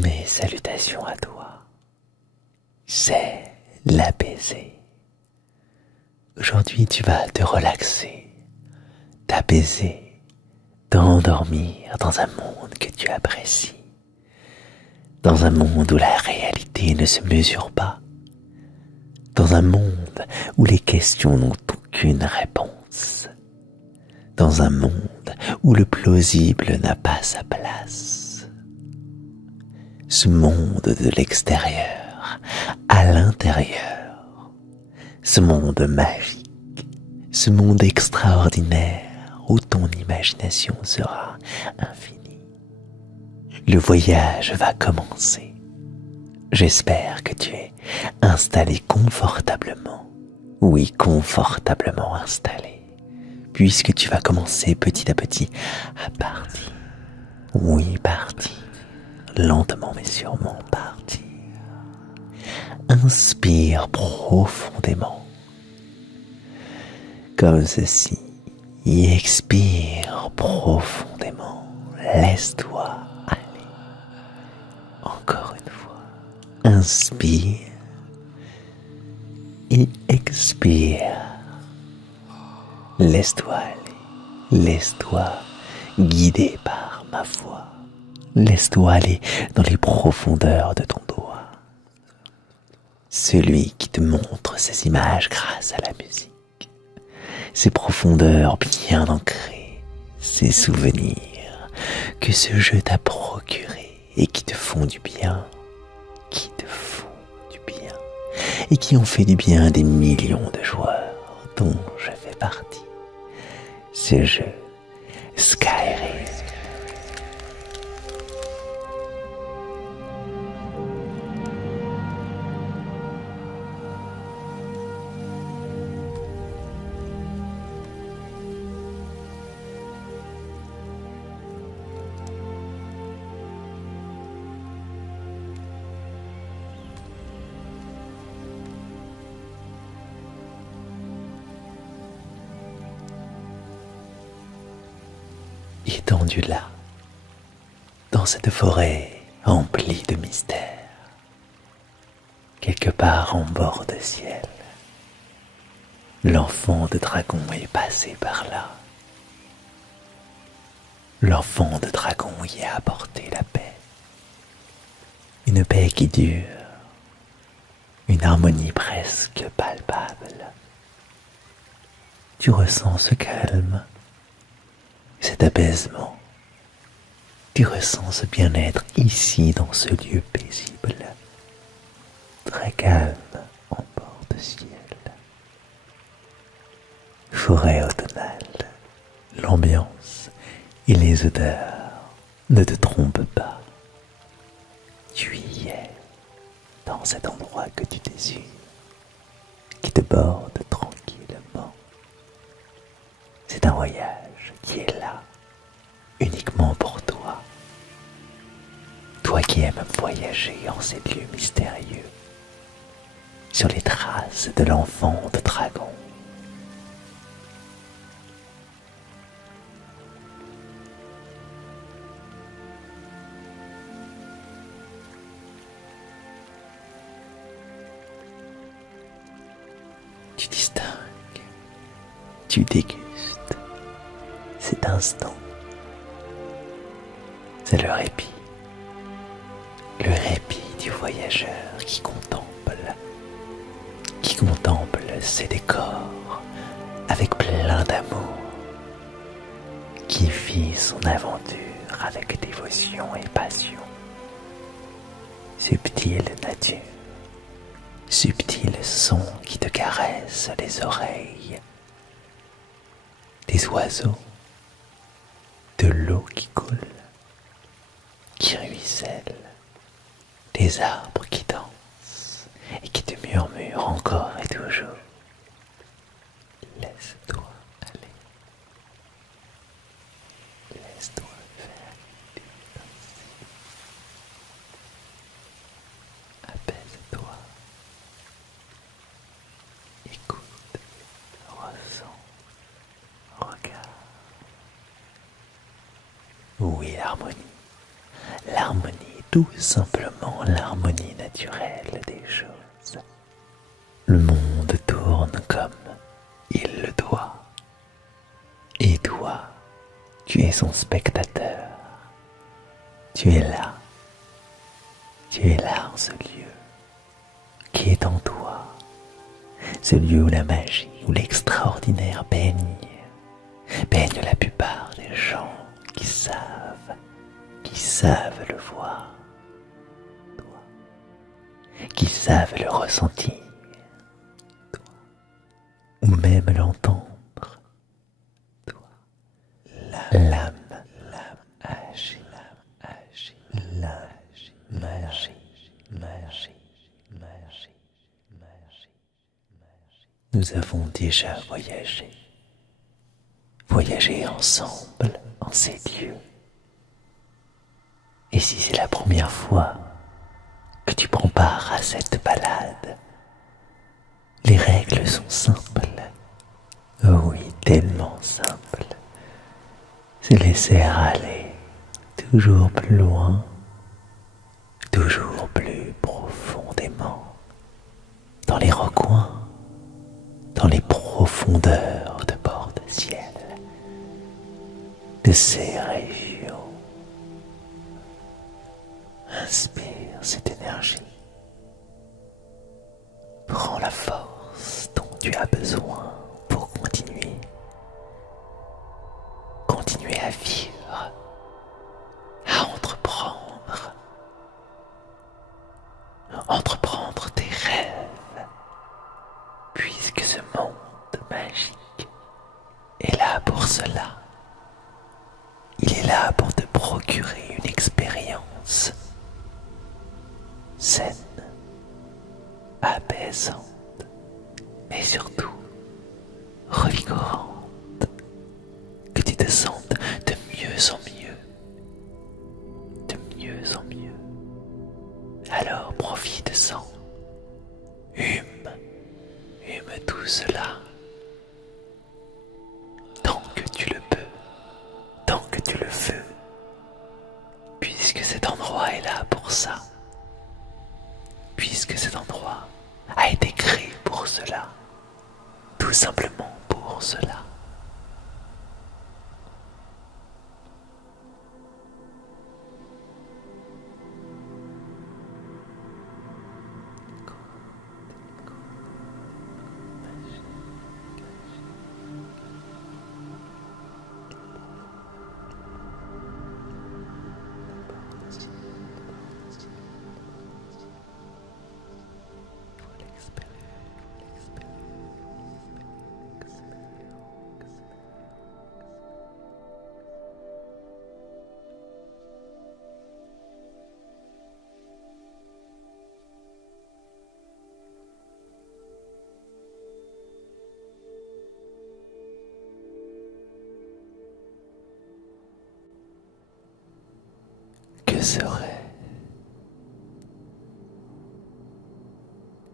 Mes salutations à toi. C'est l'apaisé. Aujourd'hui, tu vas te relaxer, t'apaiser, t'endormir dans un monde que tu apprécies. Dans un monde où la réalité ne se mesure pas. Dans un monde où les questions n'ont aucune réponse. Dans un monde où le plausible n'a pas sa place. Ce monde de l'extérieur à l'intérieur. Ce monde magique, ce monde extraordinaire où ton imagination sera infinie. Le voyage va commencer. J'espère que tu es installé confortablement. Oui, confortablement installé. Puisque tu vas commencer petit à petit à partir. Oui, partir. Lentement mais sûrement partir. Inspire profondément. Comme ceci. Et expire profondément. Laisse-toi aller. Encore une fois. Inspire. Et expire. Laisse-toi aller. Laisse-toi guider par ma voix. Laisse-toi aller dans les profondeurs de ton doigt. Celui qui te montre ces images grâce à la musique. Ces profondeurs bien ancrées. Ces souvenirs que ce jeu t'a procurés et qui te font du bien. Qui te font du bien. Et qui ont fait du bien à des millions de joueurs dont je fais partie. Ce jeu Skyrim. Étendu là, dans cette forêt emplie de mystères, quelque part en bord de ciel, l'enfant de dragon est passé par là. L'enfant de dragon y a apporté la paix, une paix qui dure, une harmonie presque palpable. Tu ressens ce calme, cet apaisement. Tu ressens ce bien-être ici dans ce lieu paisible, très calme en bord de ciel. Forêt automnale, l'ambiance et les odeurs ne te trompent pas. Tu y es, dans cet endroit que tu désires, qui te borde tranquillement. C'est un voyage qui est là, uniquement pour toi. Toi qui aimes voyager en ces lieux mystérieux, sur les traces de l'enfant de dragon. Tu distingues, tu dégustes cet instant. C'est le répit du voyageur qui contemple ses décors avec plein d'amour, qui vit son aventure avec dévotion et passion. Subtile nature, subtil son qui te caresse les oreilles, des oiseaux, de l'eau qui coule, qui ruisselle, des arbres qui dansent et qui te murmurent encore et toujours. Laisse-toi aller. Laisse-toi faire du apaise-toi. Écoute, ressens, regarde. Oui, l'harmonie tout simplement l'harmonie naturelle des choses. Le monde tourne comme il le doit. Et toi, tu es son spectateur. Tu es là. Tu es là en ce lieu qui est en toi. Ce lieu où la magie, où l'extraordinaire baigne la plupart des gens qui savent le voir, toi, qui savent le ressentir, toi, ou même l'entendre, toi. L'âme agit, magie. Nous avons déjà voyagé ensemble en ces lieux. Et si c'est la première fois que tu prends part à cette balade, les règles sont simples. Oh oui, tellement simples. Se laisser aller toujours plus loin, toujours plus profondément, dans les recoins, dans les profondeurs de bord de ciel, de ces régions. Inspire cette énergie. Prends la force dont tu as besoin pour continuer à vivre, à entreprendre tes rêves, puisque ce monde magique est là pour cela. Il est là pour te procurer une expérience saine, apaisante, mais surtout revigorante, que tu te sentes de mieux en mieux, Alors profite-en, hume tout cela, tant que tu le peux, tant que tu le veux, puisque cet endroit est là pour ça, puisque cet endroit a été créé pour cela, tout simplement pour cela.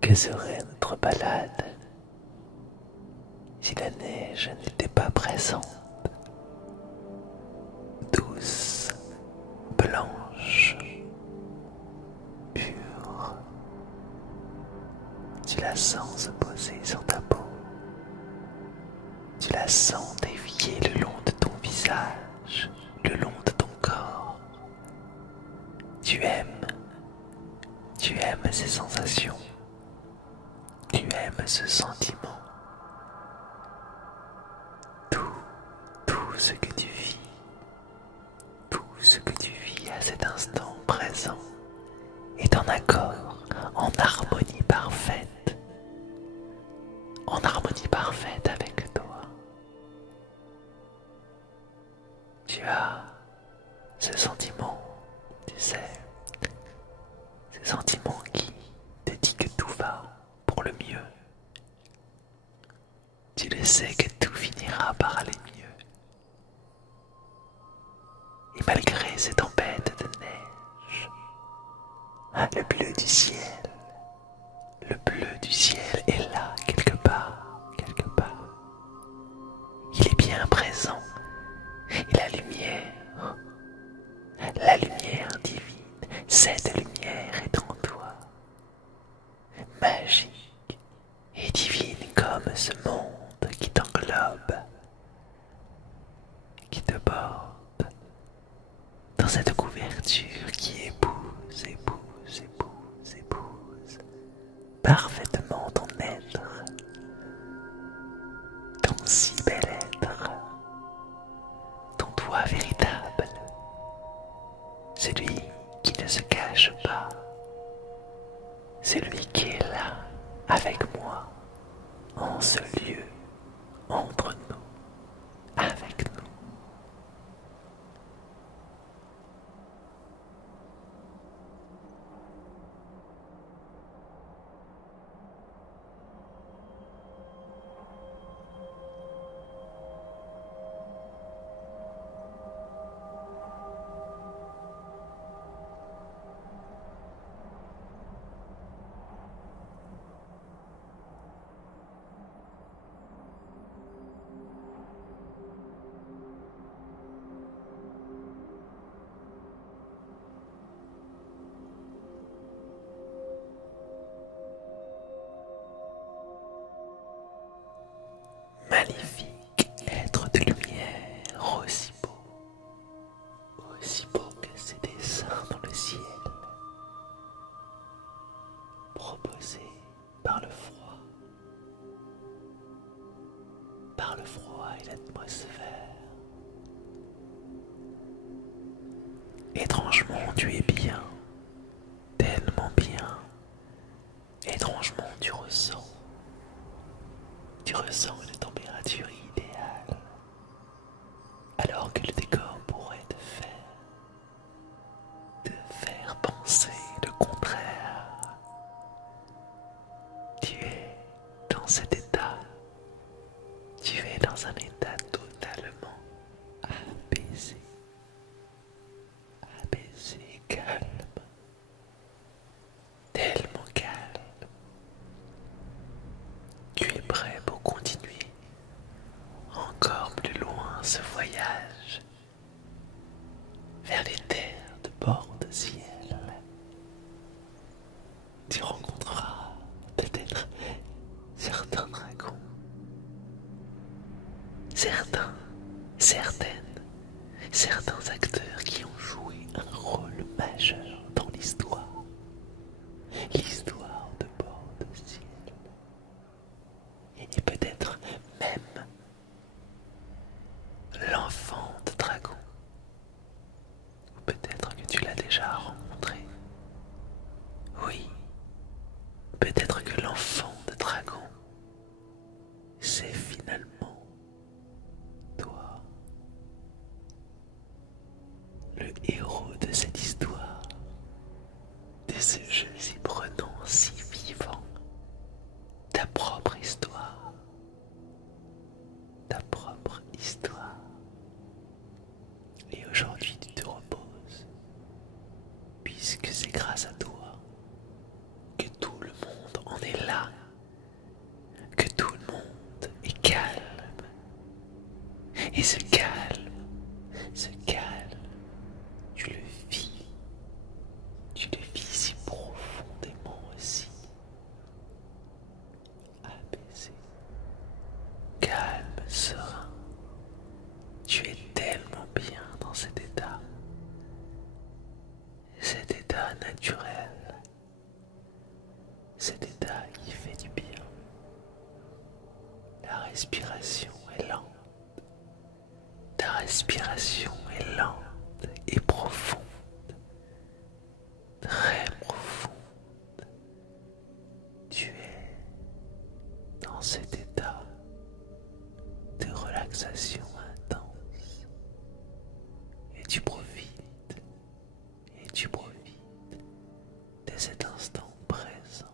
Que serait notre balade si la neige n'était pas présente, douce, blanche, pure. Tu la sens se poser sur ta peau, tu la sens dévier le long de ton visage, le long de ton corps. Tu aimes ces sensations. Tu aimes ce sentiment. Tout ce que tu vis, à cet instant présent est en accord, en harmonie parfaite avec toi. Tu as ce sentiment, tu sais, ce sentiment qui te dit que tout va pour le mieux. Tu le sais que tout finira par aller mieux. Et malgré ces tempêtes de neige, le bleu du ciel est là quelque part. Il est bien présent. Et la lumière divine, cette ce monde qui t'englobe, qui te porte dans cette couverture qui épouse, épouse, épouse, épouse parfaitement ton être, ton si bel être, ton toi véritable, celui qui ne se cache pas, celui qui est là avec moi, en ce lieu, entre nous, avec nous. Magnifique être de lumière, aussi beau que ces dessins dans le ciel, proposés par le froid et l'atmosphère. Étrangement tu es bien, tellement bien, étrangement tu ressens une température idéale, alors que le décor pourrait te faire penser le contraire. Tu es dans cet état, tu es dans un état totalement apaisé, calme, tellement calme. Tu es prêt pour continuer encore plus loin ce voyage vers les terres de bord de ciel. Tu rencontreras peut-être certains dragons, certains acteurs qui ont joué un rôle majeur dans l'histoire de bord de ciel, et peut-être même l'enfant de dragon, ou peut-être que tu l'as déjà rencontré. Oui, peut-être que l'enfant de dragon, c'est finalement toi, le héros de cette histoire, de ce jeu si prenant, si vivant, ta propre histoire, ta propre histoire. Et aujourd'hui tu te reposes, puisque c'est grâce à toi que tout le monde en est là, que tout le monde est calme. Et ce calme, tu le vis si profondément aussi, apaisé, calme, serein. Tu es tellement bien dans cet état naturel, cet état qui fait du bien. La respiration est lente, ta respiration est lente et profonde, très profonde. Tu es dans cet état de relaxation intense et tu profites de cet instant présent,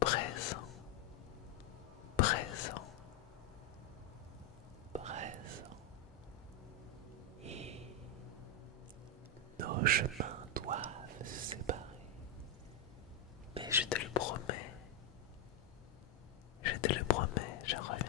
présent, présent, présent. Et nos chemins doivent se séparer. Mais je te le promets, je reviendrai